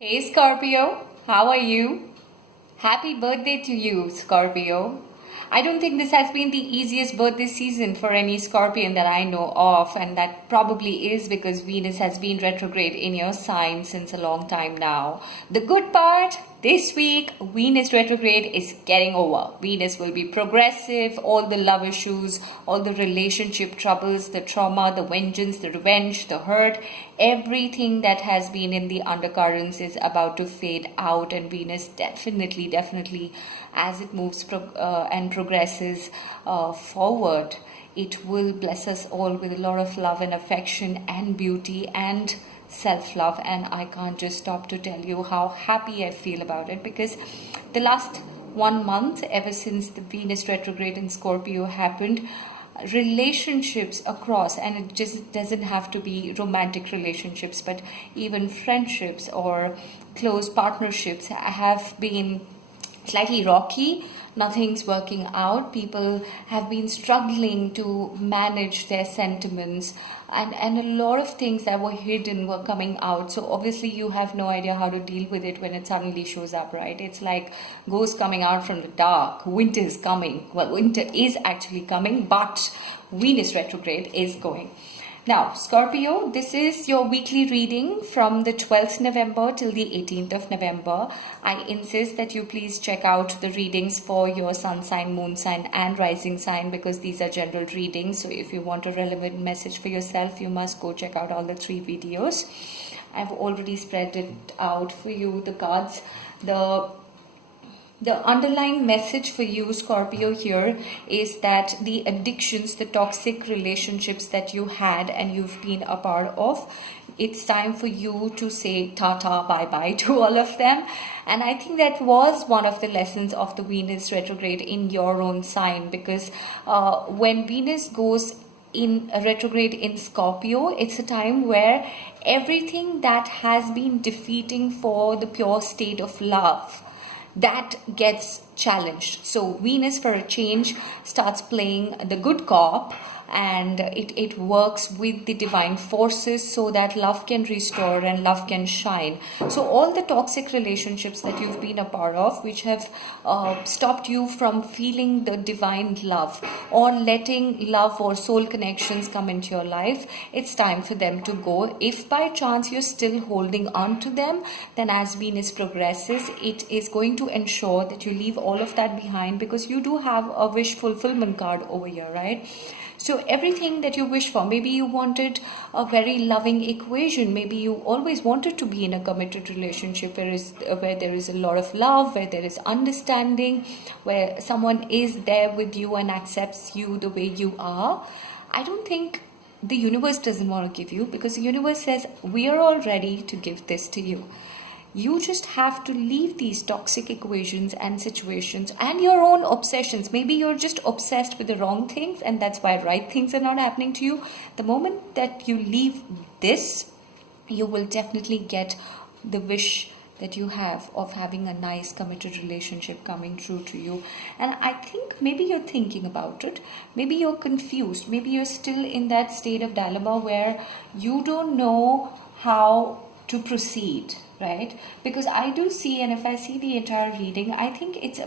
Hey Scorpio, how are you? Happy birthday to you, Scorpio. I don't think this has been the easiest birthday season for any Scorpion that I know of, and that probably is because Venus has been retrograde in your sign since a long time now. The good part, this week, Venus retrograde is getting over. Venus will be progressive, all the love issues, all the relationship troubles, the trauma, the vengeance, the revenge, the hurt, everything that has been in the undercurrents is about to fade out, and Venus definitely, as it moves and progresses forward, it will bless us all with a lot of love and affection and beauty and self-love. And I can't just stop to tell you how happy I feel about it, because the last 1 month, ever since the Venus retrograde in Scorpio happened, relationships across, and it just doesn't have to be romantic relationships, but even friendships or close partnerships have been slightly rocky. Nothing's working out. People have been struggling to manage their sentiments, and a lot of things that were hidden were coming out. So obviously you have no idea how to deal with it when it suddenly shows up, right? It's like ghosts coming out from the dark. Winter is coming. Well, winter is actually coming, but Venus retrograde is going. Now, Scorpio, this is your weekly reading from the 12th November till the 18th of November. I insist that you please check out the readings for your sun sign, moon sign, and rising sign, because these are general readings. So if you want a relevant message for yourself, you must go check out all the 3 videos. I've already spread it out for you, the cards. The underlying message for you, Scorpio, here is that the addictions, the toxic relationships that you had and you've been a part of, it's time for you to say ta-ta, bye-bye to all of them. And I think that was one of the lessons of the Venus retrograde in your own sign, because when Venus goes in a retrograde in Scorpio, it's a time where everything that has been defeating for the pure state of love, that gets challenged. So Venus, for a change, starts playing the good cop, and it works with the divine forces so that love can restore and love can shine. So all the toxic relationships that you've been a part of, which have stopped you from feeling the divine love or letting love or soul connections come into your life, it's time for them to go. If by chance you're still holding on to them, then as Venus progresses, it is going to ensure that you leave all of that behind, because you do have a wish fulfillment card over here, right? So everything that you wish for, maybe you wanted a very loving equation, maybe you always wanted to be in a committed relationship where there is a lot of love, where there is understanding, where someone is there with you and accepts you the way you are. I don't think the universe doesn't want to give you, because the universe says we are all ready to give this to you. You just have to leave these toxic equations and situations and your own obsessions. Maybe you're just obsessed with the wrong things, and that's why right things are not happening to you. The moment that you leave this, you will definitely get the wish that you have of having a nice committed relationship coming true to you. And I think maybe you're thinking about it, maybe you're confused, maybe you're still in that state of dilemma where you don't know how to proceed, right? Because I do see, and if I see the entire reading, I think it's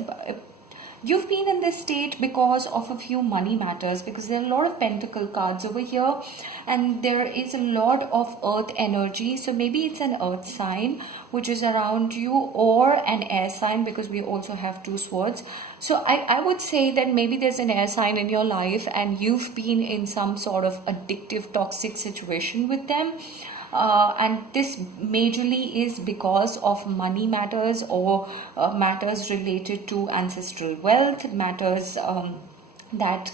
you've been in this state because of a few money matters, because there are a lot of pentacle cards over here, and there is a lot of earth energy. So maybe it's an earth sign which is around you, or an air sign, because we also have 2 swords. So I would say that maybe there's an air sign in your life and you've been in some sort of addictive, toxic situation with them. And this majorly is because of money matters, or matters related to ancestral wealth, matters that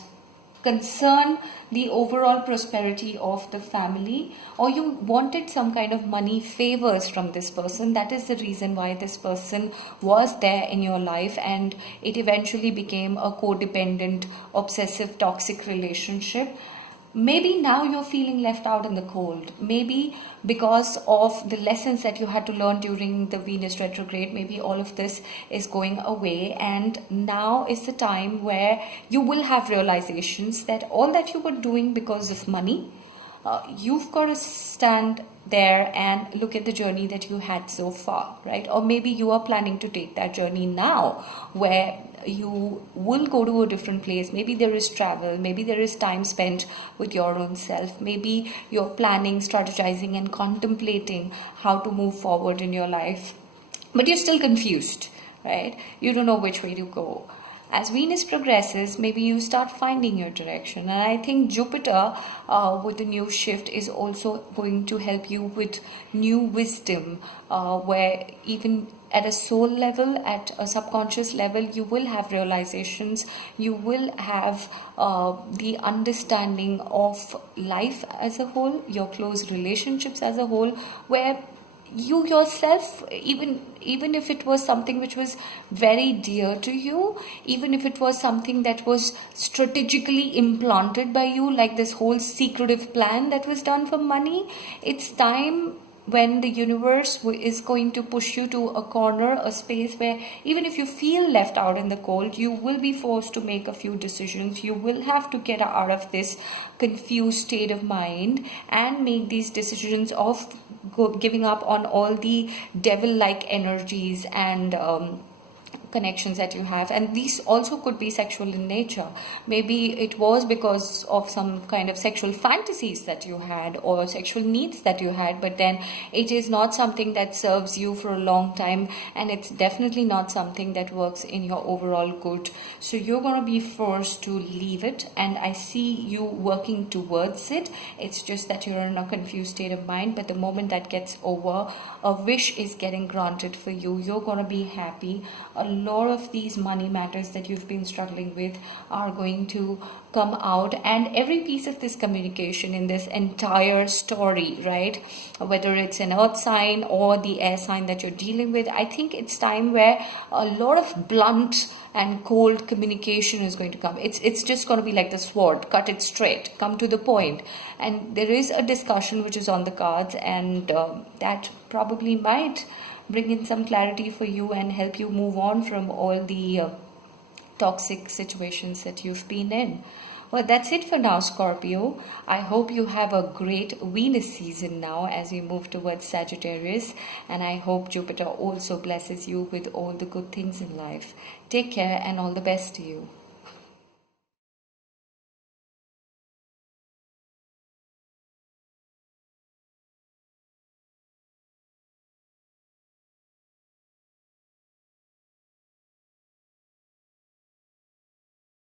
concern the overall prosperity of the family, or you wanted some kind of money favors from this person. That is the reason why this person was there in your life, and it eventually became a codependent, obsessive, toxic relationship. Maybe now you're feeling left out in the cold. Maybe because of the lessons that you had to learn during the Venus retrograde, maybe all of this is going away, and now is the time where you will have realizations that all that you were doing because of money, you've got to stand there and look at the journey that you had so far, right? Or maybe you are planning to take that journey now, where you will go to a different place. Maybe there is travel, maybe there is time spent with your own self, maybe you're planning, strategizing, and contemplating how to move forward in your life, but you're still confused, right? You don't know which way to go. As Venus progresses, maybe you start finding your direction. And I think Jupiter, with the new shift, is also going to help you with new wisdom, where even at a soul level, at a subconscious level, you will have realizations, you will have the understanding of life as a whole, your close relationships as a whole, where you yourself, even if it was something which was very dear to you, even if it was something that was strategically implanted by you, like this whole secretive plan that was done for money, it's time when the universe is going to push you to a corner, a space where even if you feel left out in the cold, you will be forced to make a few decisions. You will have to get out of this confused state of mind and make these decisions of giving up on all the devil-like energies and connections that you have. And these also could be sexual in nature. Maybe it was because of some kind of sexual fantasies that you had or sexual needs that you had, but then it is not something that serves you for a long time, and it's definitely not something that works in your overall good. So you're going to be forced to leave it, and I see you working towards it. It's just that you're in a confused state of mind, but the moment that gets over, a wish is getting granted for you. You're going to be happy. A lot of these money matters that you've been struggling with are going to come out, and every piece of this communication in this entire story, right, whether it's an earth sign or the air sign that you're dealing with, I think it's time where a lot of blunt and cold communication is going to come. It's just going to be like the sword, cut it straight, come to the point. And there is a discussion which is on the cards, and that probably might bring in some clarity for you and help you move on from all the toxic situations that you've been in. Well, that's it for now, Scorpio. I hope you have a great Venus season now as we move towards Sagittarius, and I hope Jupiter also blesses you with all the good things in life. Take care and all the best to you.